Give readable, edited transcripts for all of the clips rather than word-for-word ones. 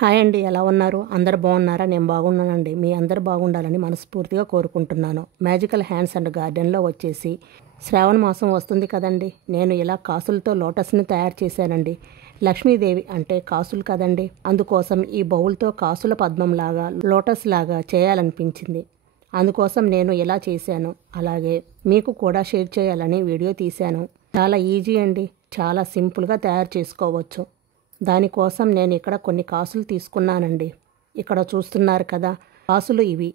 Hi అండి, ఎలా ఉన్నారు? అందరు బాగున్నారా? నేను బాగున్నానండి. మీ అందరు బాగుండాలని మనస్ఫూర్తిగా కోరుకుంటున్నాను. మ్యాజికల్ హ్యాండ్స్ అండ్ గార్డెన్లో వచ్చేసి శ్రావణ మాసం వస్తుంది కదండి. నేను ఇలా కాసులతో లోటస్ని తయారు చేశానండి. లక్ష్మీదేవి అంటే కాసులు కదండి. అందుకోసం ఈ బౌల్తో కాసుల పద్మంలాగా లోటస్ లాగా చేయాలనిపించింది. అందుకోసం నేను ఇలా చేశాను. అలాగే మీకు కూడా షేర్ చేయాలని వీడియో తీశాను. చాలా ఈజీ అండి, చాలా సింపుల్గా తయారు చేసుకోవచ్చు. దానికోసం నేను ఇక్కడ కొన్ని కాసులు తీసుకున్నానండి. ఇక్కడ చూస్తున్నారు కదా, కాసులు ఇవి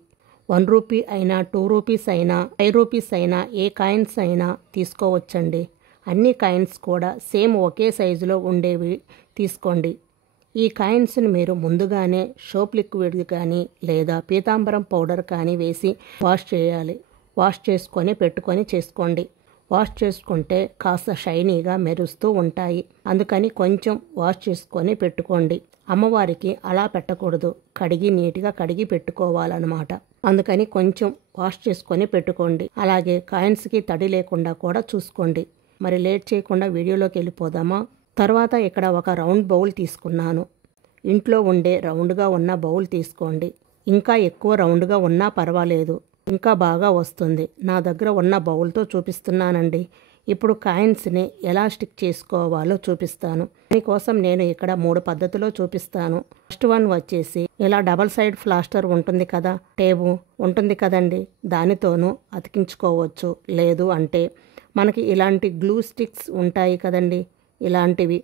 1 రూపీ అయినా 2 రూపీస్ అయినా 5 రూపీస్ అయినా ఏ కాయిన్స్ అయినా తీసుకోవచ్చండి. అన్ని కాయిన్స్ కూడా సేమ్ ఒకే సైజులో ఉండేవి తీసుకోండి. ఈ కాయిన్స్ని మీరు ముందుగానే సోప్ లిక్విడ్ కానీ లేదా పీతాంబరం పౌడర్ కానీ వేసి వాష్ చేయాలి. వాష్ చేసుకొని పెట్టుకొని చేసుకోండి. వాష్ చేసుకుంటే కాస్త షైనీగా మెరుస్తూ ఉంటాయి. అందుకని కొంచెం వాష్ చేసుకొని పెట్టుకోండి. అమ్మవారికి అలా పెట్టకూడదు, కడిగి నీట్గా కడిగి పెట్టుకోవాలన్నమాట. అందుకని కొంచెం వాష్ చేసుకొని పెట్టుకోండి. అలాగే కాయిన్స్కి తడి లేకుండా కూడా చూసుకోండి. మరి లేట్ చేయకుండా వీడియోలోకి వెళ్ళిపోదామా? తర్వాత ఇక్కడ ఒక రౌండ్ బౌల్ తీసుకున్నాను. ఇంట్లో ఉండే రౌండ్గా ఉన్న బౌల్ తీసుకోండి. ఇంకా ఎక్కువ రౌండ్గా ఉన్నా పర్వాలేదు, ఇంకా బాగా వస్తుంది. నా దగ్గర ఉన్న బౌల్తో చూపిస్తున్నానండి. ఇప్పుడు కాయిన్స్ని ఎలా స్టిక్ చేసుకోవాలో చూపిస్తాను. దీనికోసం నేను ఇక్కడ 3 పద్ధతిలో చూపిస్తాను. ఫస్ట్ వన్ వచ్చేసి ఇలా డబల్ సైడ్ ప్లాస్టర్ ఉంటుంది కదా, టేబు ఉంటుంది కదండి, దానితోనూ అతికించుకోవచ్చు. లేదు అంటే మనకి ఇలాంటి గ్లూ స్టిక్స్ ఉంటాయి కదండి, ఇలాంటివి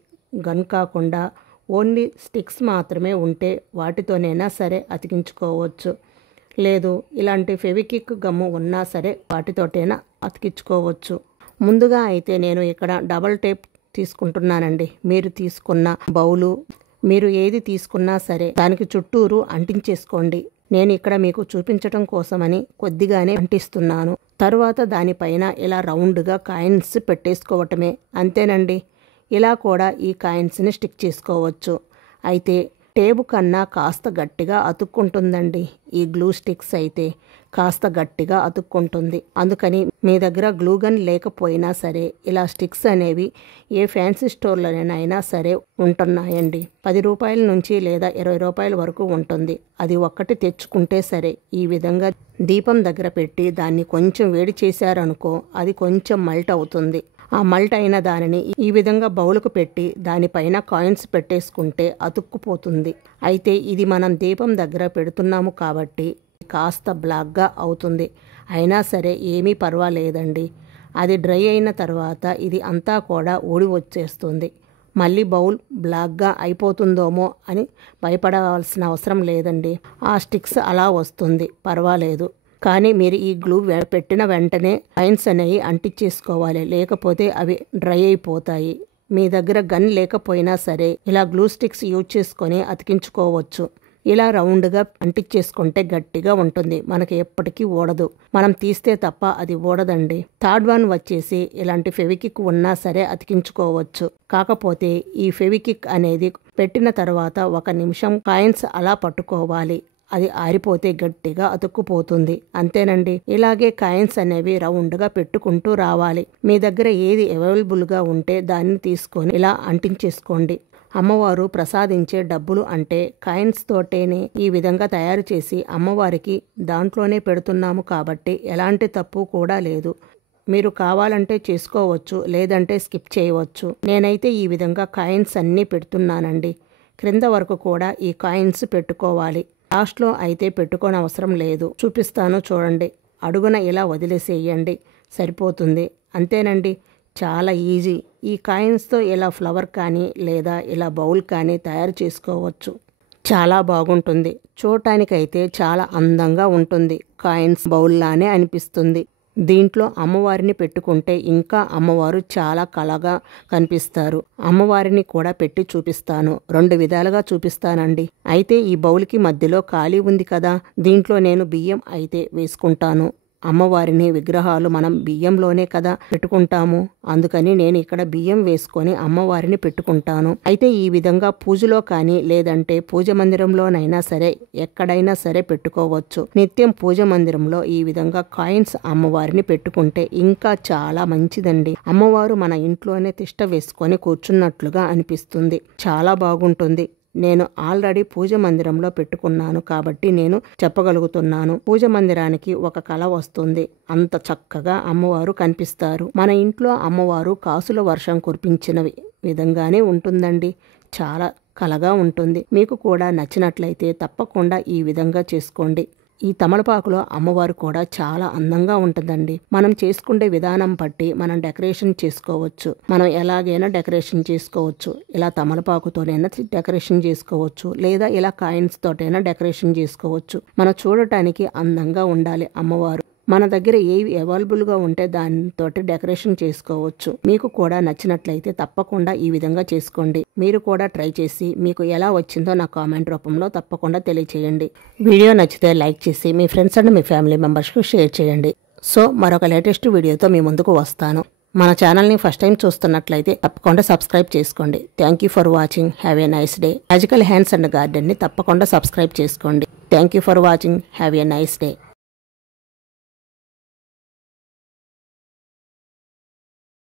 గన్ కాకుండా ఓన్లీ స్టిక్స్ మాత్రమే ఉంటే వాటితోనైనా సరే అతికించుకోవచ్చు. లేదు ఇలాంటి ఫెవిక్విక్ గమ్ము ఉన్నా సరే వాటితోటైనా అతికించుకోవచ్చు. ముందుగా అయితే నేను ఇక్కడ డబల్ టేప్ తీసుకుంటున్నానండి. మీరు తీసుకున్న బౌలు, మీరు ఏది తీసుకున్నా సరే దానికి చుట్టూరు అంటించేసుకోండి. నేను ఇక్కడ మీకు చూపించటం కోసమని కొద్దిగానే అంటిస్తున్నాను. తరువాత దానిపైన ఇలా రౌండ్గా కాయిన్స్ పెట్టేసుకోవటమే, అంతేనండి. ఇలా కూడా ఈ కాయిన్స్ని స్టిక్ చేసుకోవచ్చు. అయితే టేబు కన్నా కాస్త గట్టిగా అతుక్కుంటుందండి. ఈ గ్లూ స్టిక్స్ అయితే కాస్త గట్టిగా అతుక్కుంటుంది. అందుకని మీ దగ్గర గ్లూ గన్ లేకపోయినా సరే ఇలా స్టిక్స్ అనేవి ఏ ఫ్యాన్సీ స్టోర్లోనైనా సరే ఉంటున్నాయండి. 10 రూపాయల నుంచి లేదా 20 రూపాయల వరకు ఉంటుంది. అది ఒక్కటి తెచ్చుకుంటే సరే. ఈ విధంగా దీపం దగ్గర పెట్టి దాన్ని కొంచెం వేడి చేశారనుకో, అది కొంచెం మల్ట్ అవుతుంది. ఆ మల్ట్ అయిన దానిని ఈ విధంగా బౌలుకు పెట్టి దానిపైన కాయిన్స్ పెట్టేసుకుంటే అతుక్కుపోతుంది. అయితే ఇది మనం దీపం దగ్గర పెడుతున్నాము కాబట్టి కాస్త బ్లాక్గా అవుతుంది. అయినా సరే ఏమీ పర్వాలేదండి. అది డ్రై అయిన తర్వాత ఇది అంతా కూడా ఊడి వచ్చేస్తుంది. మళ్ళీ బౌల్ బ్లాక్గా అయిపోతుందేమో అని భయపడవలసిన అవసరం లేదండి. ఆ స్టిక్స్ అలా వస్తుంది, పర్వాలేదు. కానీ మీరు ఈ గ్లూ పెట్టిన వెంటనే కాయిన్స్ అనేవి అంటించేసుకోవాలి, లేకపోతే అవి డ్రై అయిపోతాయి. మీ దగ్గర గన్ లేకపోయినా సరే ఇలా గ్లూ స్టిక్స్ యూజ్ చేసుకొని అతికించుకోవచ్చు. ఇలా రౌండ్గా అంటించేసుకుంటే గట్టిగా ఉంటుంది, మనకి ఎప్పటికీ ఊడదు. మనం తీస్తే తప్ప అది ఊడదండి. థర్డ్ వన్ వచ్చేసి ఇలాంటి ఫెవిక్విక్ ఉన్నా సరే అతికించుకోవచ్చు. కాకపోతే ఈ ఫెవిక్విక్ అనేది పెట్టిన తర్వాత 1 నిమిషం కాయిన్స్ అలా పట్టుకోవాలి. అది ఆరిపోతే గట్టిగా అతుక్కుపోతుంది, అంతేనండి. ఇలాగే కాయిన్స్ అనేవి రౌండ్గా పెట్టుకుంటూ రావాలి. మీ దగ్గర ఏది అవైలబుల్గా ఉంటే దాన్ని తీసుకొని ఇలా అంటించేసుకోండి. అమ్మవారు ప్రసాదించే డబ్బులు అంటే కాయిన్స్ తోటేనే ఈ విధంగా తయారు చేసి అమ్మవారికి దాంట్లోనే పెడుతున్నాము కాబట్టి ఎలాంటి తప్పు కూడా లేదు. మీరు కావాలంటే చేసుకోవచ్చు, లేదంటే స్కిప్ చేయవచ్చు. నేనైతే ఈ విధంగా కాయిన్స్ అన్నీ పెడుతున్నానండి. క్రింద వరకు కూడా ఈ కాయిన్స్ పెట్టుకోవాలి. లాస్ట్లో అయితే పెట్టుకోని అవసరం లేదు. చూపిస్తాను చూడండి. అడుగున ఇలా వదిలేసేయండి, సరిపోతుంది, అంతేనండి. చాలా ఈజీ. ఈ కాయిన్స్తో ఇలా ఫ్లవర్ కానీ లేదా ఇలా బౌల్ కానీ తయారు చేసుకోవచ్చు. చాలా బాగుంటుంది. చూడటానికైతే చాలా అందంగా ఉంటుంది. కాయిన్స్ బౌల్లానే అనిపిస్తుంది. దీంట్లో అమ్మవారిని పెట్టుకుంటే ఇంకా అమ్మవారు చాలా కళగా కనిపిస్తారు. అమ్మవారిని కూడా పెట్టి చూపిస్తాను. 2 విధాలుగా చూపిస్తానండి. అయితే ఈ బౌల్కి మధ్యలో ఖాళీ ఉంది కదా, దీంట్లో నేను బియ్యం అయితే వేసుకుంటాను. అమ్మవారిని విగ్రహాలు మనం బియ్యంలోనే కదా పెట్టుకుంటాము. అందుకని నేను ఇక్కడ బియ్యం వేసుకొని అమ్మవారిని పెట్టుకుంటాను. అయితే ఈ విధంగా పూజలో కానీ లేదంటే పూజ మందిరంలోనైనా సరే ఎక్కడైనా సరే పెట్టుకోవచ్చు. నిత్యం పూజ మందిరంలో ఈ విధంగా కాయిన్స్ అమ్మవారిని పెట్టుకుంటే ఇంకా చాలా మంచిదండి. అమ్మవారు మన ఇంట్లోనే తిష్ట వేసుకొని కూర్చున్నట్లుగా అనిపిస్తుంది. చాలా బాగుంటుంది. నేను ఆల్రెడీ పూజ మందిరంలో పెట్టుకున్నాను కాబట్టి నేను చెప్పగలుగుతున్నాను. పూజ మందిరానికి ఒక కళ వస్తుంది. అంత చక్కగా అమ్మవారు కనిపిస్తారు. మన ఇంట్లో అమ్మవారు కాసుల వర్షం కురిపించిన విధంగానే ఉంటుందండి. చాలా కళగా ఉంటుంది. మీకు కూడా నచ్చినట్లయితే తప్పకుండా ఈ విధంగా చేసుకోండి. ఈ తమలపాకులో అమ్మవారు కూడా చాలా అందంగా ఉంటుందండి. మనం చేసుకునే విధానం బట్టి మనం డెకరేషన్ చేసుకోవచ్చు. మనం ఎలాగైనా డెకరేషన్ చేసుకోవచ్చు. ఇలా తమలపాకుతోనైనా డెకరేషన్ చేసుకోవచ్చు, లేదా ఇలా కాయిన్స్ తోటైనా డెకరేషన్ చేసుకోవచ్చు. మనం చూడటానికి అందంగా ఉండాలి అమ్మవారు. మన దగ్గర ఏవి అవైలబుల్గా ఉంటే దానితో డెకరేషన్ చేసుకోవచ్చు. మీకు కూడా నచ్చినట్లయితే తప్పకుండా ఈ విధంగా చేసుకోండి. మీరు కూడా ట్రై చేసి మీకు ఎలా వచ్చిందో నా కామెంట్ రూపంలో తప్పకుండా తెలియచేయండి. వీడియో నచ్చితే లైక్ చేసి మీ ఫ్రెండ్స్ అండ్ మీ ఫ్యామిలీ మెంబర్స్కి షేర్ చేయండి. సో మరొక లేటెస్ట్ వీడియోతో మీ ముందుకు వస్తాను. మన ఛానల్ని ఫస్ట్ టైం చూస్తున్నట్లయితే తప్పకుండా సబ్స్క్రైబ్ చేసుకోండి. Thank you for watching. Have a nice day. Magical hands and గార్డెన్ని తప్పకుండా సబ్స్క్రైబ్ చేసుకోండి. Thank you for watching. Have a nice day.